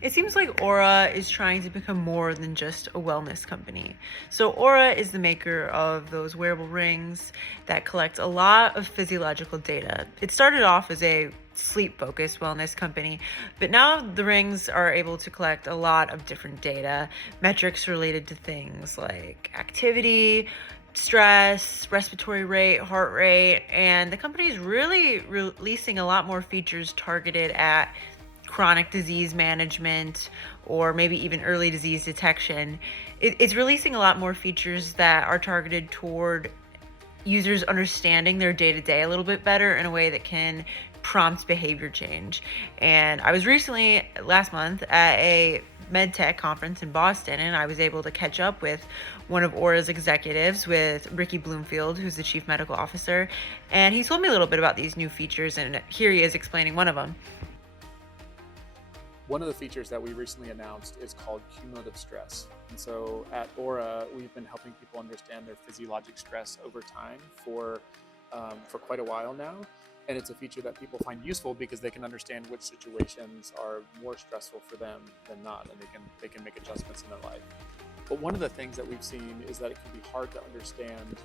It seems like ŌURA is trying to become more than just a wellness company. So ŌURA is the maker of those wearable rings that collect a lot of physiological data. It started off as a sleep-focused wellness company, but now the rings are able to collect a lot of different data, metrics related to things like activity, stress, respiratory rate, heart rate, and the company is really releasing a lot more features targeted at chronic disease management or maybe even early disease detection. It's releasing a lot more features that are targeted toward users understanding their day-to-day a little bit better in a way that can prompt behavior change. And I was recently, last month, at a MedTech conference in Boston, and I was able to catch up with one of ŌURA's executives, with Bloomfield, who's the chief medical officer, and he told me a little bit about these new features, and here he is explaining one of them. One of the features that we recently announced is called cumulative stress. And so at ŌURA, we've been helping people understand their physiologic stress over time for quite a while now. And it's a feature that people find useful because they can understand which situations are more stressful for them than not, and they can make adjustments in their life. But one of the things that we've seen is that it can be hard to understand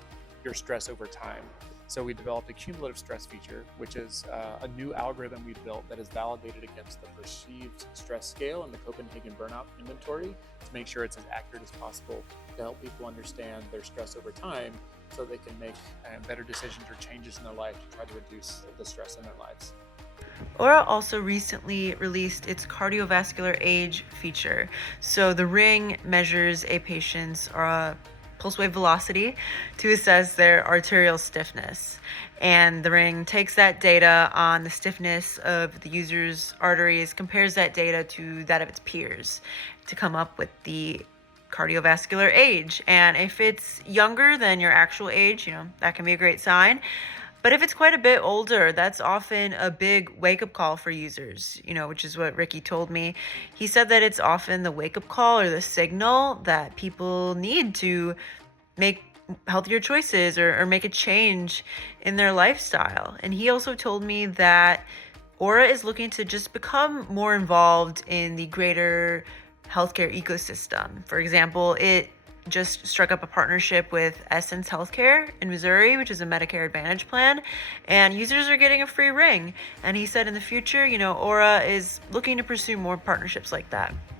your stress over time. So we developed a cumulative stress feature, which is a new algorithm we built that is validated against the perceived stress scale and the Copenhagen burnout inventory to make sure it's as accurate as possible to help people understand their stress over time so they can make better decisions or changes in their life to try to reduce the stress in their lives. ŌURA also recently released its cardiovascular age feature. So the ring measures a patient's pulse wave velocity to assess their arterial stiffness. And the ring takes that data on the stiffness of the user's arteries, compares that data to that of its peers to come up with the cardiovascular age. And if it's younger than your actual age, that can be a great sign. But if it's quite a bit older, that's often a big wake-up call for users, which is what Ricky told me. He said that it's often the wake-up call or the signal that people need to make healthier choices or make a change in their lifestyle. And he also told me that ŌURA is looking to just become more involved in the greater healthcare ecosystem. For example, it just struck up a partnership with Essence Healthcare in Missouri, which is a Medicare Advantage plan, and users are getting a free ring. And he said in the future, ŌURA is looking to pursue more partnerships like that.